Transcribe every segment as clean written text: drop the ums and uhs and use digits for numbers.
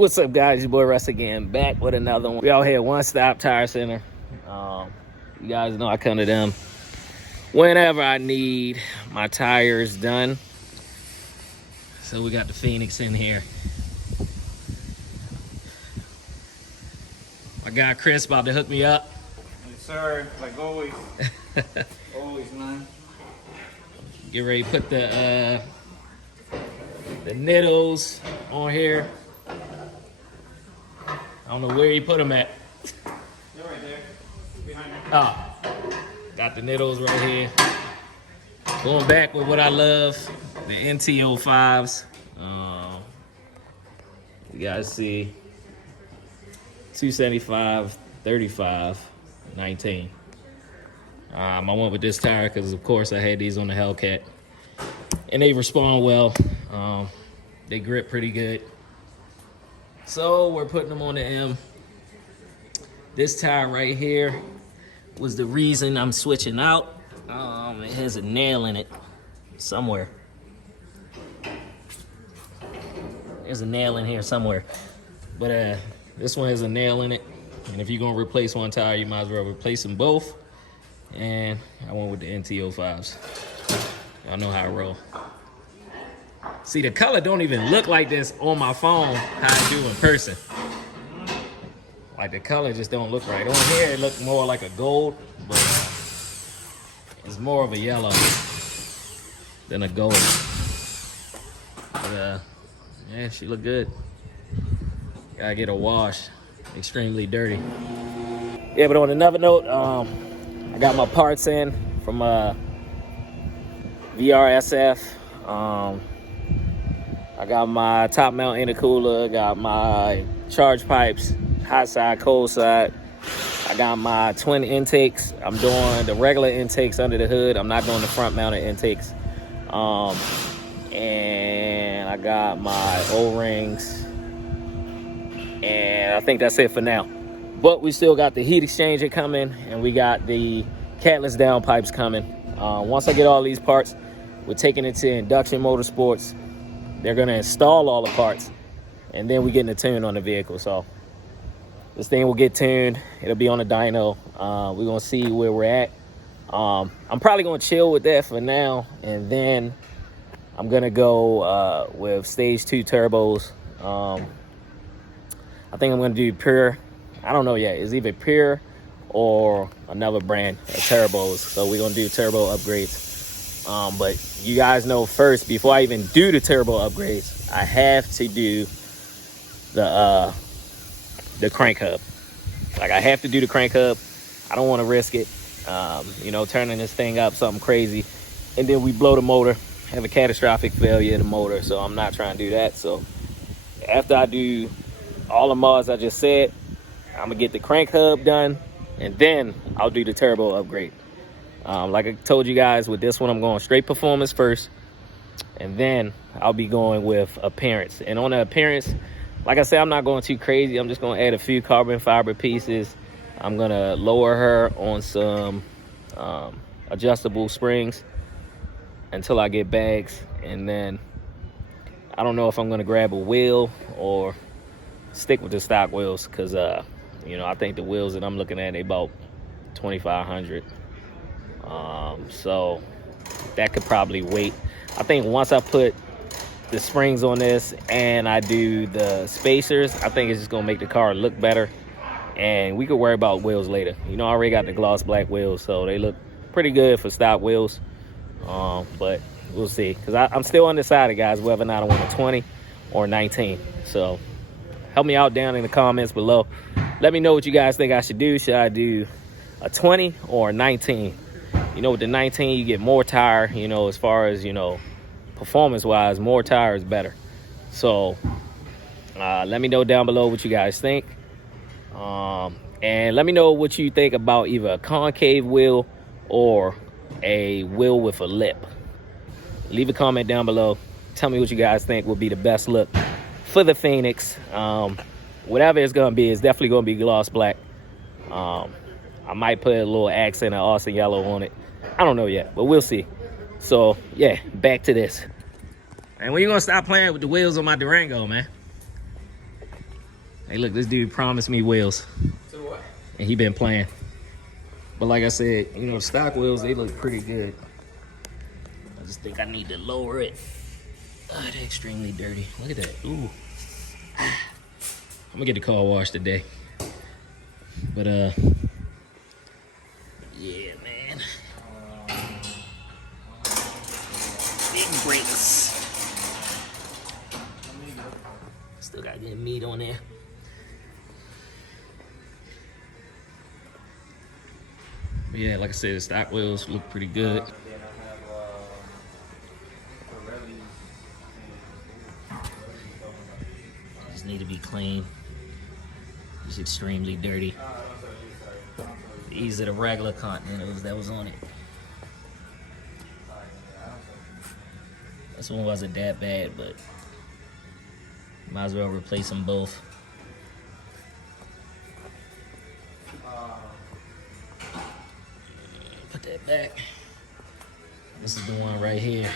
What's up, guys? Your boy Russ again, back with another one. We out here at One Stop Tire Center. You guys know I come to them whenever I need my tires done. So we got the Phoenix in here. My guy Chris about to hook me up. Yes, sir. Like always. Always, man. Get ready to put the NITTOs on here. I don't know where you put them at. They're right there. Behind me. Ah, got the NITTOs right here. Going back with what I love, the NT05s. You guys see 275, 35, 19. I went with this tire because, of course, I had these on the Hellcat. And they respond well. They grip pretty good. So we're putting them on the M. This tire right here was the reason I'm switching out. It has a nail in it somewhere. There's a nail in here somewhere. But this one has a nail in it. And if you're gonna replace one tire, you might as well replace them both. And I went with the NT05s. Y'all know how I roll. See, the color don't even look like this on my phone how I do in person. Like, the color just don't look right. On here, it looks more like a gold, but it's more of a yellow than a gold. But, yeah, she look good. Gotta get a wash. Extremely dirty. Yeah, but on another note, I got my parts in from VRSF. I got my top mount intercooler, got my charge pipes, hot side, cold side. I got my twin intakes. I'm doing the regular intakes under the hood. I'm not doing the front mounted intakes. And I got my O-rings. And I think that's it for now. But we still got the heat exchanger coming, and we got the catless downpipes coming. Once I get all these parts, we're taking it to Induction Motorsports. They're gonna install all the parts, and then we're getting a tune on the vehicle. So this thing will get tuned. It'll be on the dyno. We're gonna see where we're at. I'm probably gonna chill with that for now, and then I'm gonna go with stage 2 turbos. I think I'm gonna do Pure. I don't know yet. It's either Pure or another brand of turbos. So we're gonna do turbo upgrades. But you guys know first, before I even do the turbo upgrades, I have to do the crank hub. Like, I have to do the crank hub. I don't want to risk it, you know, turning this thing up something crazy, and then we blow the motor, have a catastrophic failure in the motor. So I'm not trying to do that. So after I do all the mods I just said, I'm gonna get the crank hub done, and then I'll do the turbo upgrade. Like I told you guys, with this one, I'm going straight performance first, and then I'll be going with appearance. And on the appearance, like I said, I'm not going too crazy. I'm just going to add a few carbon fiber pieces. I'm going to lower her on some adjustable springs until I get bags. And then I don't know if I'm going to grab a wheel or stick with the stock wheels, because, you know, I think the wheels that I'm looking at, they about $2,500. So that could probably wait. I think once I put the springs on this and I do the spacers, I think it's just gonna make the car look better, and we could worry about wheels later. You know, I already got the gloss black wheels, so they look pretty good for stock wheels. But we'll see, because I'm still undecided, guys, whether or not I want a 20 or 19. So help me out down in the comments below. Let me know what you guys think I should do. Should I do a 20 or a 19? You know, with the 19, you get more tire, you know, as far as, you know, performance-wise, more tire is better. So let me know down below what you guys think. And let me know what you think about either a concave wheel or a wheel with a lip. Leave a comment down below. Tell me what you guys think would be the best look for the Phoenix. Whatever it's going to be, it's definitely going to be gloss black. I might put a little accent of Austin yellow on it. I don't know yet, but we'll see. So, yeah, back to this. And when you gonna stop playing with the wheels on my Durango, man? Hey, look, this dude promised me wheels. So what? And he been playing. But like I said, you know, stock wheels, they look pretty good. I just think I need to lower it. Oh, they're extremely dirty. Look at that. Ooh. I'm gonna get the car washed today. But yeah, man. Big brakes. Still got good meat on there. But yeah, like I said, the stock wheels look pretty good. Just need to be clean. It's extremely dirty. These are the regular Continentals that was on it. This one wasn't that bad, but might as well replace them both. Put that back. This is the one right here.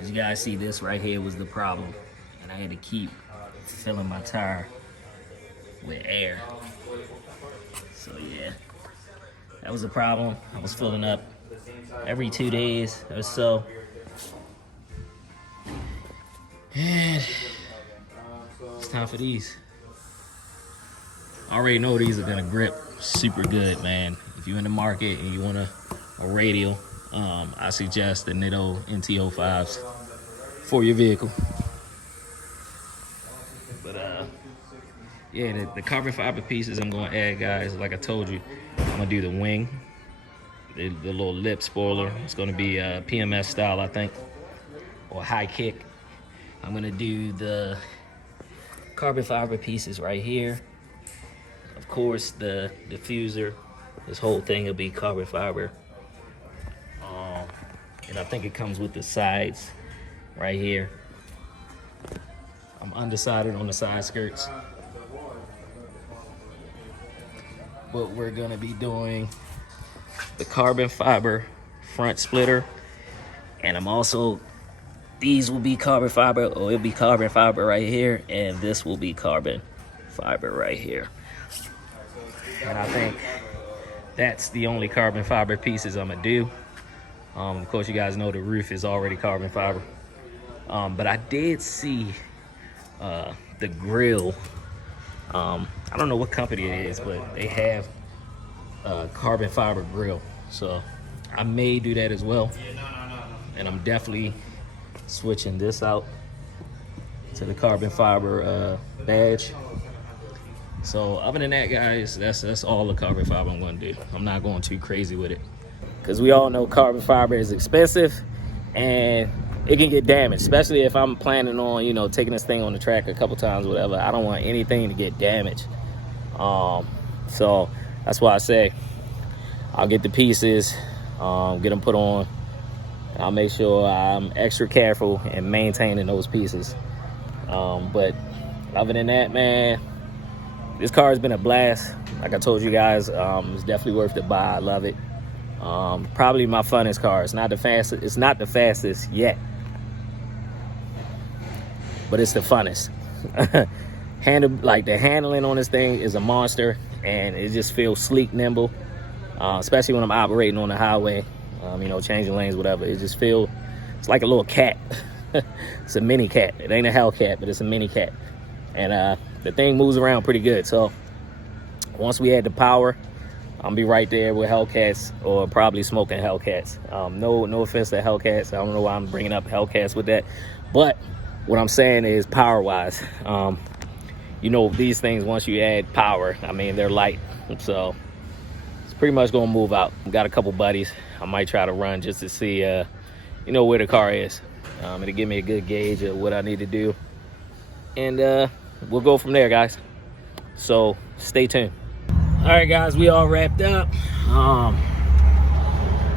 As you guys see, this right here was the problem. And I had to keep filling my tire with air. So yeah, that was the problem. I was filling up every 2 days or so. And it's time for these. I already know these are gonna grip super good, man. If you're in the market and you want a radial, I suggest the NITTO NT05s for your vehicle. But yeah, the carbon fiber pieces I'm gonna add, guys, like I told you, I'm gonna do the wing, the little lip spoiler. It's gonna be PMS style, I think, or high kick. I'm gonna do the carbon fiber pieces right here. Of course, the diffuser, this whole thing will be carbon fiber. And I think it comes with the sides right here. I'm undecided on the side skirts. But we're gonna be doing the carbon fiber front splitter. And I'm also, these will be carbon fiber, or it'll be carbon fiber right here, and this will be carbon fiber right here. And I think that's the only carbon fiber pieces I'm gonna do. Of course, you guys know the roof is already carbon fiber. But I did see the grill. I don't know what company it is, but they have a carbon fiber grill. So I may do that as well. And I'm definitely switching this out to the carbon fiber badge. So other than that, guys, that's all the carbon fiber I'm going to do. I'm not going too crazy with it, because we all know carbon fiber is expensive and it can get damaged, especially if I'm planning on, you know, taking this thing on the track a couple times, whatever. I don't want anything to get damaged. So that's why I say I'll get the pieces, get them put on. I'll make sure I'm extra careful in maintaining those pieces. But other than that, man, this car has been a blast. Like I told you guys, it's definitely worth the buy. I love it. Probably my funnest car. It's not the fastest. It's not the fastest yet, but it's the funnest. Like the handling on this thing is a monster, and it just feels sleek, nimble. Especially when I'm operating on the highway, you know, changing lanes, whatever. It just feels, it's like a little cat. It's a mini cat. It ain't a Hellcat, but it's a mini cat. And the thing moves around pretty good. So once we add the power, I'll be right there with Hellcats, or probably smoking Hellcats. No offense to Hellcats. I don't know why I'm bringing up Hellcats with that. But what I'm saying is power-wise, you know, these things, once you add power, I mean, they're light. So it's pretty much going to move out. Got a couple buddies. I might try to run just to see, you know, where the car is. It'll give me a good gauge of what I need to do. And we'll go from there, guys. So stay tuned. All right, guys, we all wrapped up.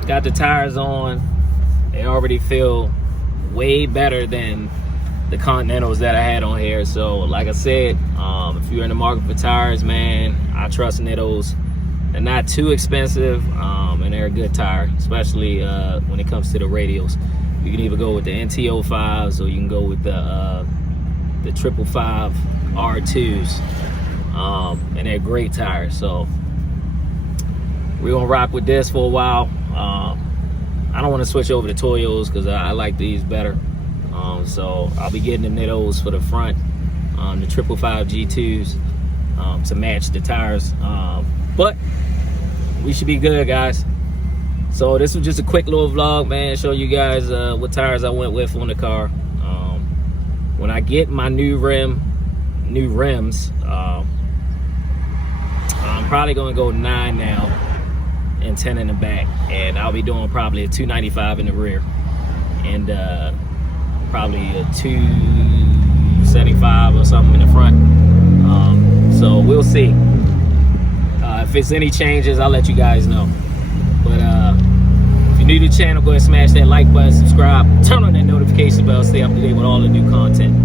Got the tires on. They already feel way better than the Continentals that I had on here. So like I said, if you're in the market for tires, man, I trust NITTOs. They're not too expensive, and they're a good tire, especially when it comes to the radials. You can either go with the NT05s, or you can go with the the 555 R2s, and they're great tires. So we're gonna rock with this for a while. I don't want to switch over to Toyos because I like these better. So I'll be getting the NITTOs for the front, the 555 G2s, to match the tires. But we should be good, guys. So this was just a quick little vlog, man, show you guys what tires I went with on the car. When I get my new rims, I'm probably gonna go 9 now and 10 in the back, and I'll be doing probably a 295 in the rear, and probably a 275 or something in the front. So we'll see. If it's any changes, I'll let you guys know. But if you're new to the channel, go ahead and smash that like button, subscribe, turn on that notification bell, stay up to date with all the new content.